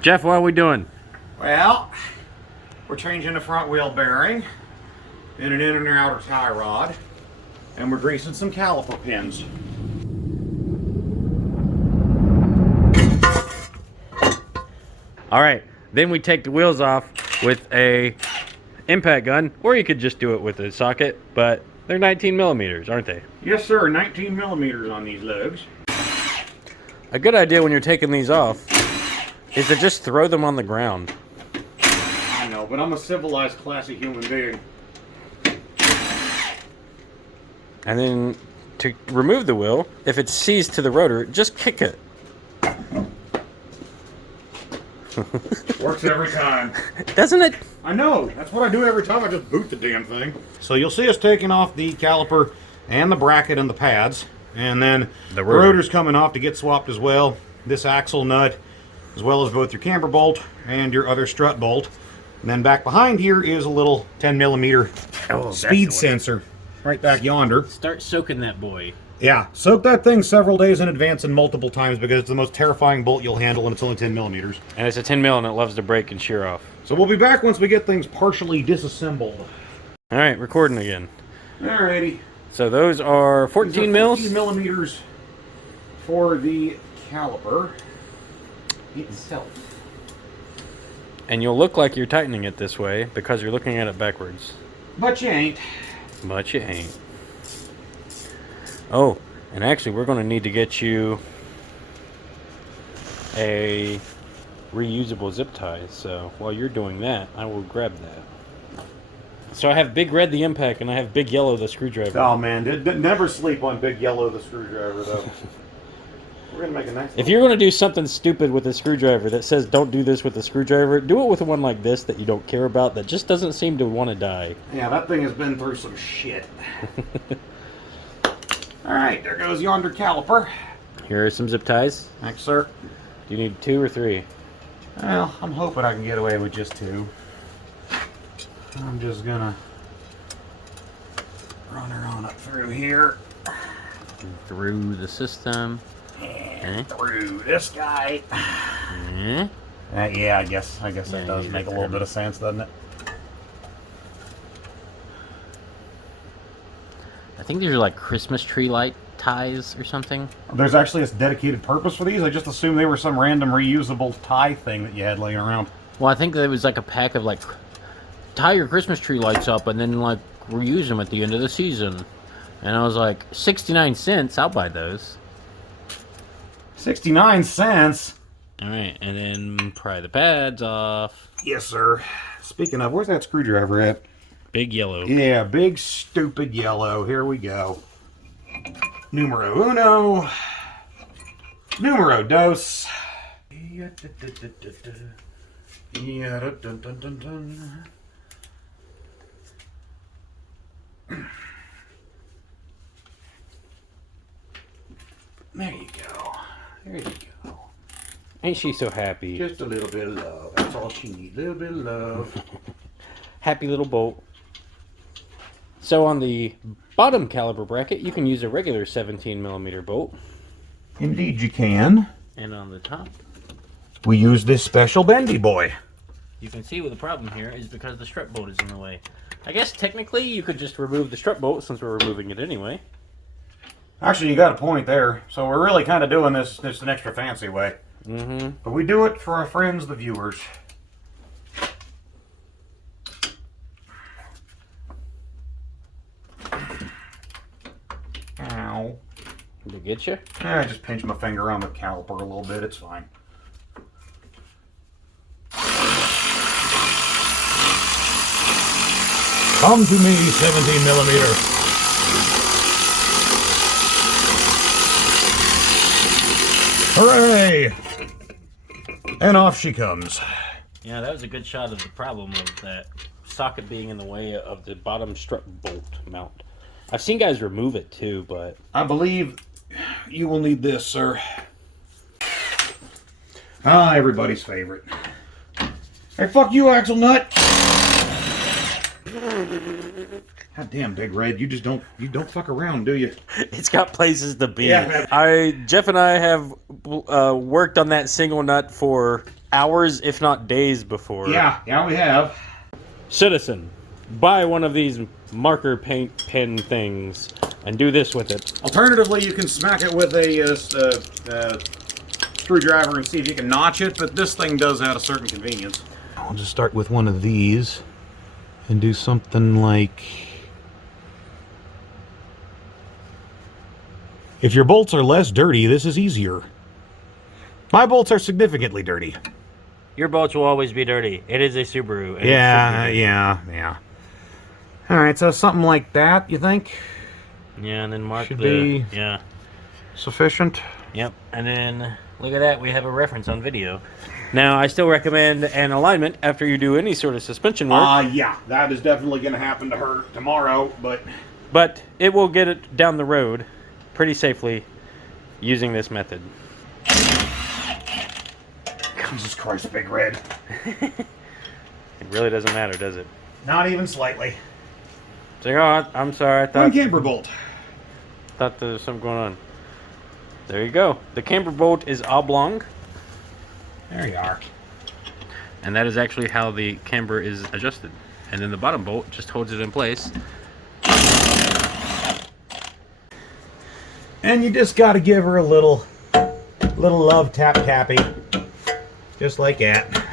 Jeff, what are we doing? Well, we're changing the front wheel bearing in an inner and outer tie rod, and we're greasing some caliper pins. All right, then we take the wheels off with a impact gun, or you could just do it with a socket, but they're 19 millimeters, aren't they? Yes, sir. 19 millimeters on these lugs. A good idea when you're taking these off is to just throw them on the ground. I know, but I'm a civilized, classy human being. And then to remove the wheel, if it's seized to the rotor, just kick it. Works every time. Doesn't it? I know. That's what I do every time. I just boot the damn thing. So you'll see us taking off the caliper and the bracket and the pads. And then the rotor's coming off to get swapped as well. This axle nut, as well as both your camber bolt and your other strut bolt. And then back behind here is a little 10 millimeter speed sensor right back yonder. Start soaking that boy. Yeah, soak that thing several days in advance and multiple times because it's the most terrifying bolt you'll handle, and it's only 10 millimeters. And it's a 10 mil and it loves to break and shear off. So we'll be back once we get things partially disassembled. All right, recording again. Alrighty. So those are 14 mils? 14 millimeters for the caliper itself. And you'll look like you're tightening it this way because you're looking at it backwards. But you ain't. But you ain't. Oh, and actually we're going to need to get you a reusable zip tie. So while you're doing that, I will grab that. So I have Big Red the impact and I have Big Yellow the screwdriver. Oh man, never sleep on Big Yellow the screwdriver though. We're going to make a nice If you're going to do something stupid with a screwdriver that says don't do this with a screwdriver, do it with one like this that you don't care about that just doesn't seem to want to die. Yeah, that thing has been through some shit. Alright, there goes yonder caliper. Here are some zip ties. Thanks, sir. Do you need 2 or 3? Well, I'm hoping I can get away with just 2. I'm just gonna run her on up through here. Through the system. And through this guy. Yeah, I guess that does make a little bit of sense, doesn't it? I think these are like Christmas tree light ties or something. There's actually a dedicated purpose for these. I just assumed they were some random reusable tie thing that you had laying around. Well, I think that it was like a pack of like tie your Christmas tree lights up and then like reuse them at the end of the season. And I was like, 69 cents, I'll buy those. 69 cents? Alright, and then pry the pads off. Yes, sir. Speaking of, where's that screwdriver at? Big Yellow. Yeah, big stupid yellow. Here we go. Numero uno. Numero dos. There you go. There you go. Ain't she so happy? Just a little bit of love. That's all she needs. A little bit of love. Happy little bolt. So on the bottom caliber bracket, you can use a regular 17 millimeter bolt. Indeed you can. And on the top, we use this special bendy boy. you can see what the problem here is because the strut bolt is in the way. I guess technically you could just remove the strut bolt since we're removing it anyway. Actually, you got a point there. So we're really kind of doing this an extra fancy way. Mm-hmm. But we do it for our friends, the viewers. Ow. Did it get you? I just pinched my finger on the caliper a little bit. It's fine. Come to me, 17 millimeter. Hooray! And off she comes. Yeah, that was a good shot of the problem of that socket being in the way of the bottom strut bolt mount. I've seen guys remove it too, but... I believe you will need this, sir. Ah, everybody's favorite. Hey, fuck you, Axle Nut! God damn, Big Red, you don't fuck around, do you? It's got places to be. Yeah. Jeff and I have worked on that single nut for hours, if not days before. Yeah, we have. Citizen, buy one of these marker paint pen things and do this with it. Alternatively, you can smack it with a screwdriver and see if you can notch it, but this thing does have a certain convenience. I'll just start with one of these and do something like... If your bolts are less dirty, this is easier. My bolts are significantly dirty. Your bolts will always be dirty. It is a Subaru. And yeah. All right, so something like that, you think? Yeah, and then mark should be sufficient. Yep, and then look at that. We have a reference on video. Now, I still recommend an alignment after you do any sort of suspension work. Yeah, that is definitely going to happen to her tomorrow, but it will get it down the road pretty safely using this method. Jesus Christ, Big Red. It really doesn't matter, does it? Not even slightly. It's like, oh, I'm sorry. I thought one camber bolt. Thought there was something going on. There you go. The camber bolt is oblong. There you are. And that is actually how the camber is adjusted. And then the bottom bolt just holds it in place. And you just got to give her a little love tappy. Just like that.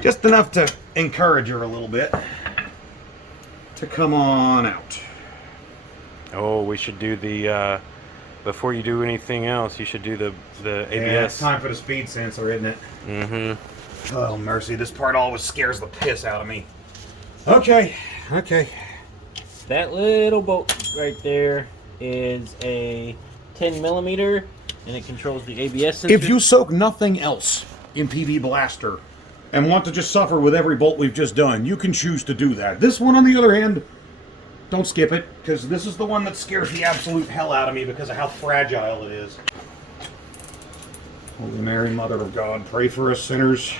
Just enough to encourage her a little bit to come on out. Oh, we should do the before you do anything else, you should do the ABS. Yeah, it's time for the speed sensor, isn't it? Mm-hmm. Oh, mercy. This part always scares the piss out of me. Okay. That little bolt right there is a 10 millimeter, and it controls the ABS sensor. If you soak nothing else in PB Blaster and want to just suffer with every bolt we've just done, you can choose to do that. This one, on the other hand, don't skip it, because this is the one that scares the absolute hell out of me because of how fragile it is. Holy Mary, Mother of God, pray for us sinners.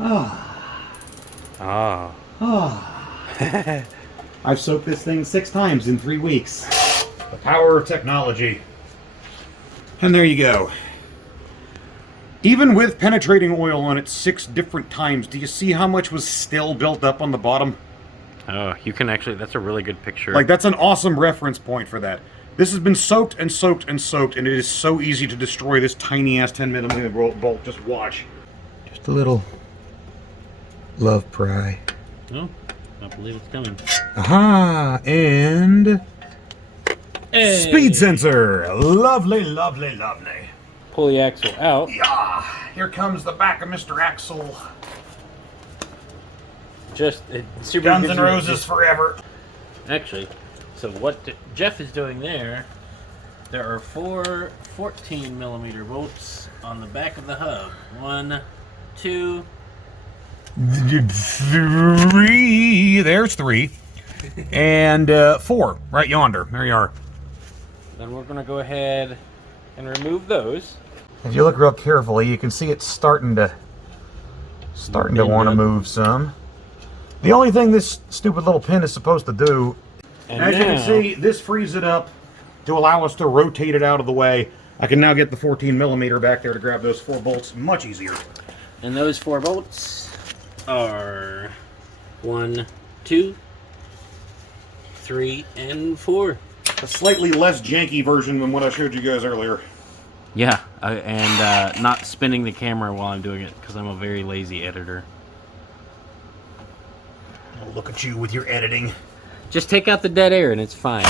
I've soaked this thing 6 times in 3 weeks. The power of technology. And there you go. Even with penetrating oil on it 6 different times, do you see how much was still built up on the bottom? Oh, you can actually, that's a really good picture. Like, that's an awesome reference point for that. This has been soaked and soaked and soaked, and it is so easy to destroy this tiny-ass 10mm bolt. Just watch. Just a little love pry. Oh, I believe it's coming. Aha! And... Hey. Speed sensor! Lovely, lovely, lovely. Pull the axle out. Yeah! Here comes the back of Mr. Axle. Just Subaru Guns N' Roses forever. Actually, so what Jeff is doing there are 4 14mm bolts on the back of the hub. 1, 2, 3. There's 3. And 4 right yonder. There you are. Then we're going to go ahead and remove those. If you look real carefully, you can see it's starting to want to move some. The only thing this stupid little pin is supposed to do, and as you can see, this frees it up to allow us to rotate it out of the way. I can now get the 14mm back there to grab those 4 bolts much easier. And those 4 bolts are 1, 2, 3, and 4. A slightly less janky version than what I showed you guys earlier. Yeah, and not spinning the camera while I'm doing it, because I'm a very lazy editor. Oh, look at you with your editing. Just take out the dead air and it's fine.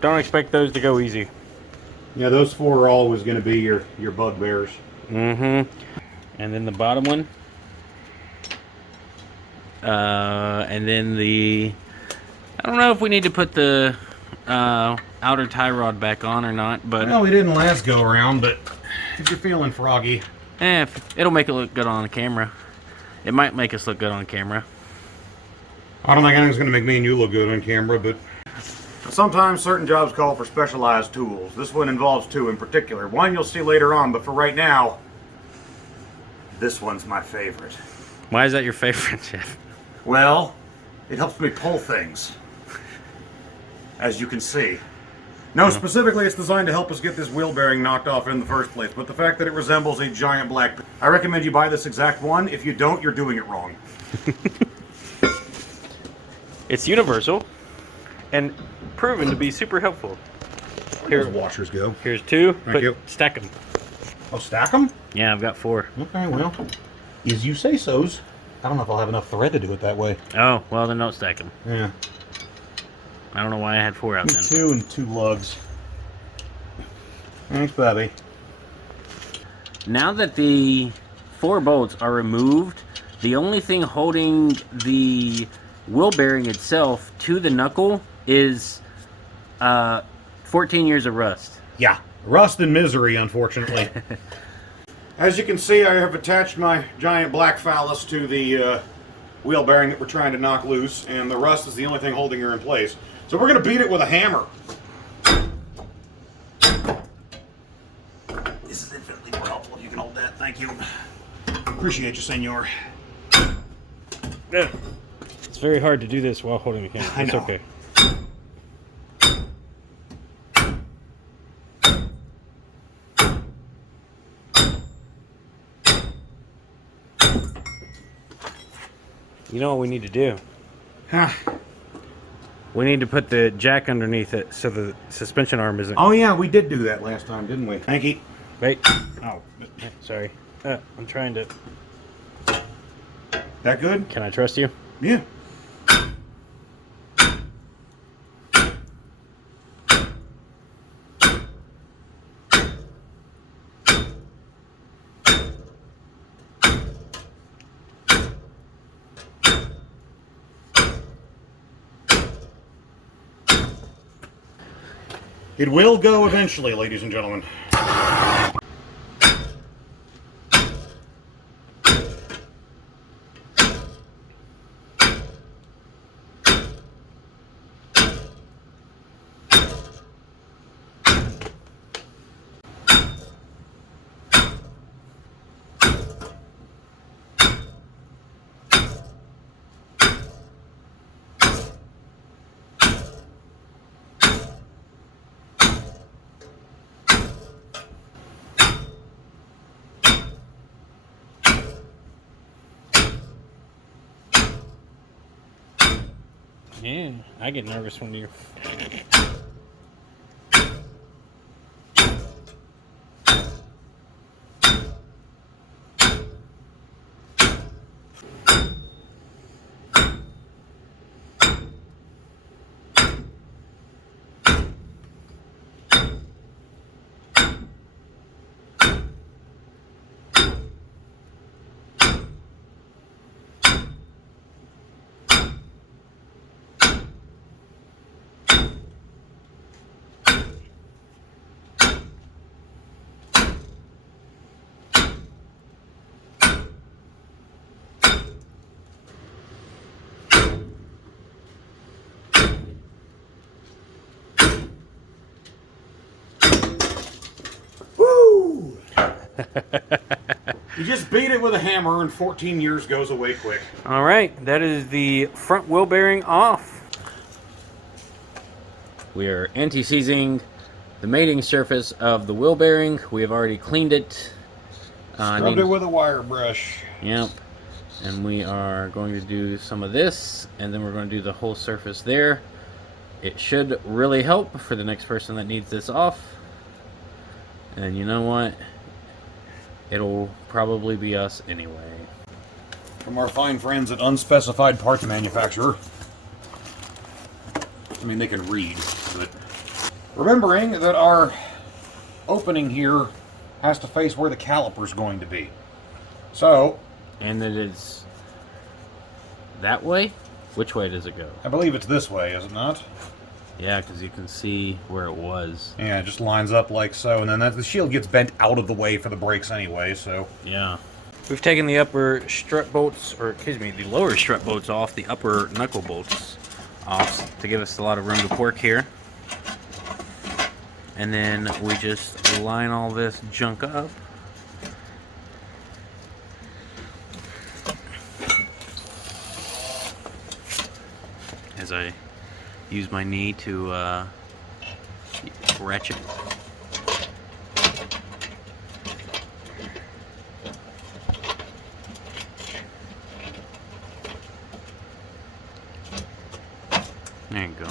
Don't expect those to go easy. Yeah, those 4 are always going to be your bugbears. Mm-hmm. And then the bottom one. And then I don't know if we need to put the outer tie rod back on or not, but... Well, we didn't last go around, but if you're feeling froggy... it'll make it look good on the camera. It might make us look good on camera. I don't think anything's going to make me and you look good on camera, but... Sometimes certain jobs call for specialized tools. This one involves 2 in particular. One you'll see later on, but for right now, this one's my favorite. Why is that your favorite, Jeff? Well, it helps me pull things. As you can see. No, specifically it's designed to help us get this wheel bearing knocked off in the first place, but the fact that it resembles a giant black... I recommend you buy this exact one. If you don't, you're doing it wrong. It's universal and proven to be super helpful. Here washers go. Here's 2. Thank you. Stack them. Oh, stack them? Yeah, I've got 4. Okay, well, as you say so's. I don't know if I'll have enough thread to do it that way. Oh, well then don't stack them. Yeah. I don't know why I had 4 out then. 2 and 2 lugs. Thanks, Bobby. Now that the 4 bolts are removed, the only thing holding the wheel bearing itself to the knuckle is 14 years of rust. Yeah, rust and misery, unfortunately. As you can see, I have attached my giant black phallus to the wheel bearing that we're trying to knock loose, and the rust is the only thing holding her in place. So we're going to beat it with a hammer. This is infinitely more helpful if you can hold that. Thank you. Appreciate you, senor. Yeah. It's very hard to do this while holding the camera. I know. It's okay. You know what we need to do? Huh. We need to put the jack underneath it so the suspension arm isn't... Oh yeah, we did do that last time, didn't we? Hanky. Wait. Oh. Sorry. I'm trying to... That good? Can I trust you? Yeah. It will go eventually, ladies and gentlemen. Yeah, I get nervous when you... You just beat it with a hammer and 14 years goes away quick. All right, that is the front wheel bearing off. We are anti-seizing the mating surface of the wheel bearing. We have already cleaned it. Scrubbed it with a wire brush. Yep. And we are going to do some of this, and then we're going to do the whole surface there. It should really help for the next person that needs this off. And you know what? It'll probably be us anyway. From our fine friends at Unspecified Parts Manufacturer. I mean, they can read, but... Remembering that our opening here has to face where the caliper's going to be. So... And that it's that way? Which way does it go? I believe it's this way, is it not? Yeah, because you can see where it was. Yeah, it just lines up like so, and then the shield gets bent out of the way for the brakes anyway, so... Yeah. We've taken the upper strut bolts, or excuse me, the lower strut bolts off, the upper knuckle bolts off to give us a lot of room to work here. And then we just line all this junk up. As I use my knee to ratchet. There you go.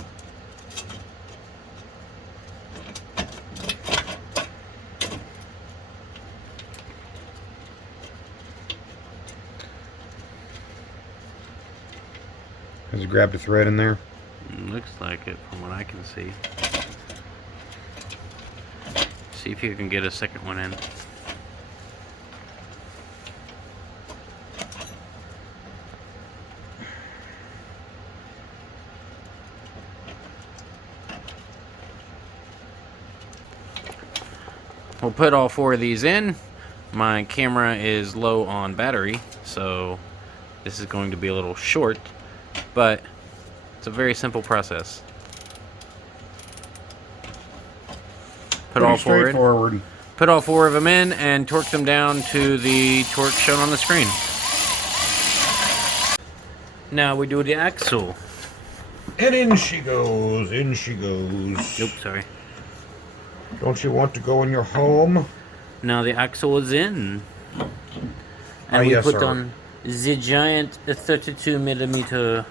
Has you grabbed a thread in there? Looks like it from what I can see. See if you can get a second one in. We'll put all 4 of these in. My camera is low on battery, so this is going to be a little short, but it's a very simple process. Put all 4 in. Put all 4 of them in and torque them down to the torque shown on the screen. Now we do the axle. And in she goes, in she goes. Oops, sorry. Don't you want to go in your home? Now the axle is in. And we yes, put sir. on the giant 32mm.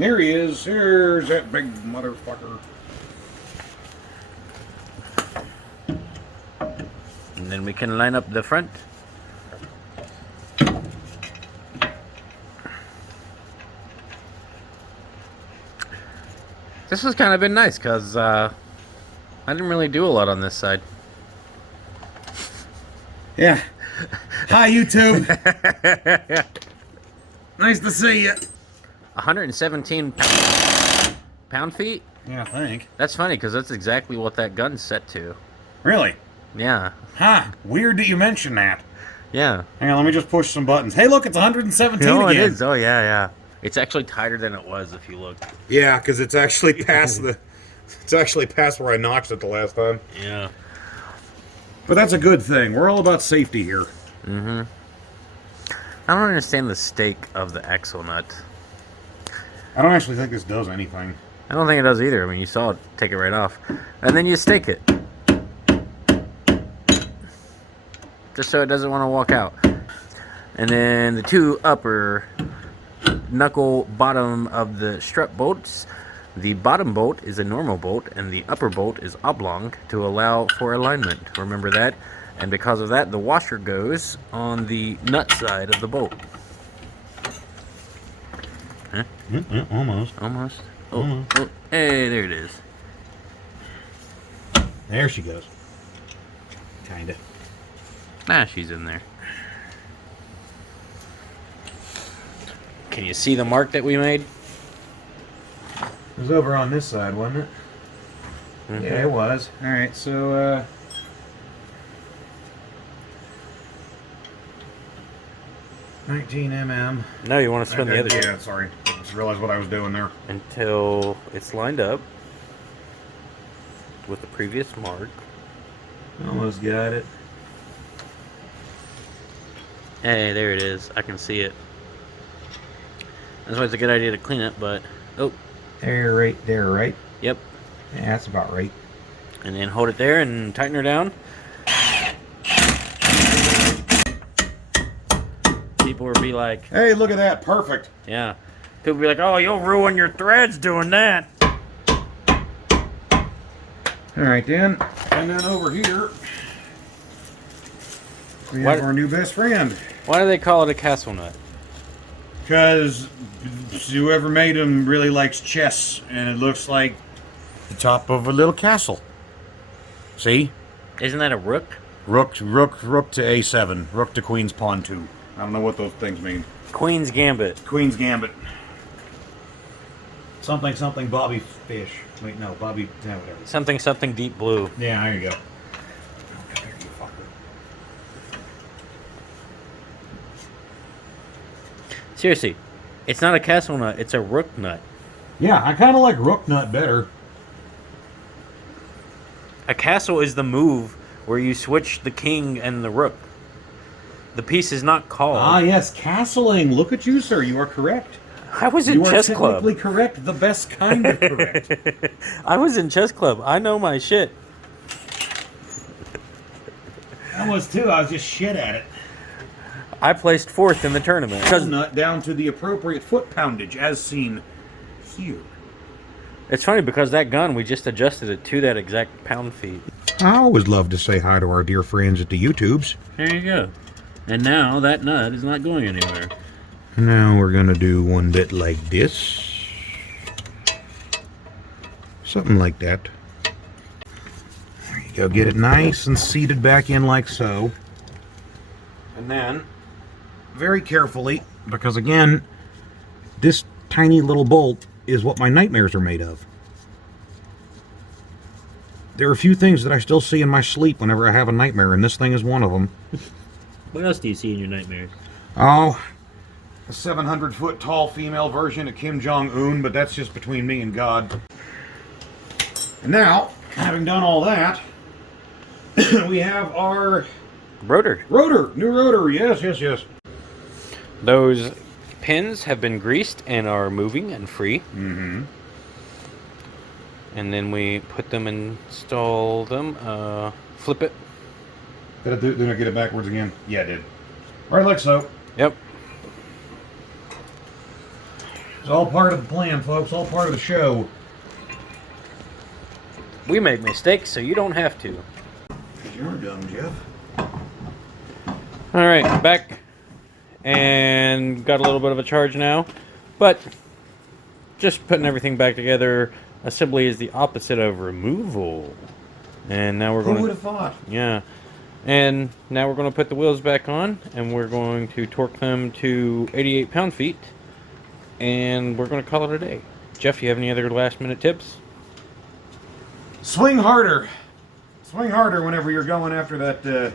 There he is. Here's that big motherfucker. And then we can line up the front. This has kind of been nice because I didn't really do a lot on this side. Yeah. Hi, YouTube. Nice to see you. 117 pound feet? Yeah, I think. That's funny because that's exactly what that gun's set to. Really? Yeah. Huh. Weird that you mention that. Yeah. Hang on, let me just push some buttons. Hey, look, it's 117 No, again. it is. Oh, yeah, yeah. It's actually tighter than it was if you look. Yeah, because it's actually past the... It's actually past where I notched it the last time. Yeah. But that's a good thing. We're all about safety here. Mm-hmm. I don't understand the stake of the axle nut. I don't actually think this does anything. I don't think it does either. I mean, you saw it take it right off. And then you stake it. Just so it doesn't want to walk out. And then the 2 upper knuckle bottom of the strut bolts. The bottom bolt is a normal bolt, and the upper bolt is oblong to allow for alignment. Remember that. And because of that, the washer goes on the nut side of the bolt. Huh? Almost. Almost. Oh, oh, hey, there it is. There she goes. Kinda. Ah, she's in there. Can you see the mark that we made? It was over on this side, wasn't it? Mm-hmm. Yeah, it was. Alright, so, 19 mm. No, you want to spin the other Yeah, sorry. I just realized what I was doing there. until it's lined up with the previous mark. Almost got it. Hey, there it is. I can see it. That's why it's a good idea to clean it, but... Oh, There, right there, right? yep. Yeah, that's about right. And then hold it there and tighten her down. People will be like... Hey, look at that. Perfect. Yeah. People will be like, oh, you'll ruin your threads doing that. Alright, then. And then over here, we What? have our new best friend. Why do they call it a castle nut? Because whoever made them really likes chess, and it looks like the top of a little castle. See? Isn't that a rook? Rook to A7. Rook to Queen's Pawn 2. I don't know what those things mean. Queen's Gambit. Queen's Gambit. Something, something, Bobby Fish. Wait, no, Bobby, no, whatever. Something, something deep blue. Yeah, there you go. Seriously, it's not a castle nut, it's a rook nut. Yeah, I kind of like Rook Nut better. A castle is the move where you switch the king and the rook. The piece is not called. Ah, yes, castling. Look at you, sir. You are correct. I was in chess club. You are technically correct, the best kind of correct. I was in chess club. I know my shit. I was too. I was just shit at it. I placed 4th in the tournament. Nut down to the appropriate foot poundage, as seen here. It's funny because that gun, we just adjusted it to that exact pound feet. I always love to say hi to our dear friends at the YouTubes. There you go. And now that nut is not going anywhere. Now we're going to do one bit like this. Something like that. There you go. Get it nice and seated back in like so. And then, very carefully, because again, this tiny little bolt is what my nightmares are made of. There are a few things that I still see in my sleep whenever I have a nightmare, and this thing is one of them. What else do you see in your nightmares? Oh, a 700-foot tall female version of Kim Jong-un, but that's just between me and God. And now, having done all that, we have our Rotor. New rotor, yes. Those pins have been greased and are moving and free. Mm-hmm. And then we put them, install them, flip it. Did I get it backwards again? Yeah, I did. Right, like so. Yep. It's all part of the plan, folks. All part of the show. We make mistakes, so you don't have to. You're dumb, Jeff. All right, back. And got a little bit of a charge now. But just putting everything back together. Assembly is the opposite of removal. And now we're going to... Who would have thought? Yeah. And now we're going to put the wheels back on. And we're going to torque them to 88 pound-feet. And we're going to call it a day. Jeff, you have any other last-minute tips? Swing harder. Swing harder whenever you're going after that,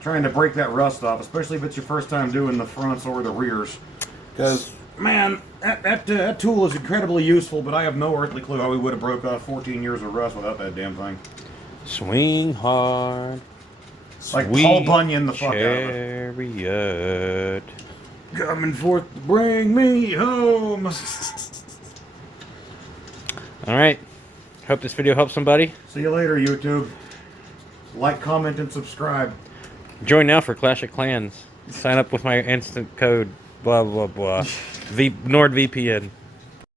trying to break that rust off, especially if it's your first time doing the fronts or the rears. Because, man, that tool is incredibly useful, but I have no earthly clue how we would have broke off 14 years of rust without that damn thing. Swing hard. Like Paul Bunyan the fuck out of it. Chariot. Coming forth to bring me home. Alright. Hope this video helps somebody. See you later, YouTube. Like, comment, and subscribe. Join now for Clash of Clans. Sign up with my instant code, blah, blah, blah. NordVPN.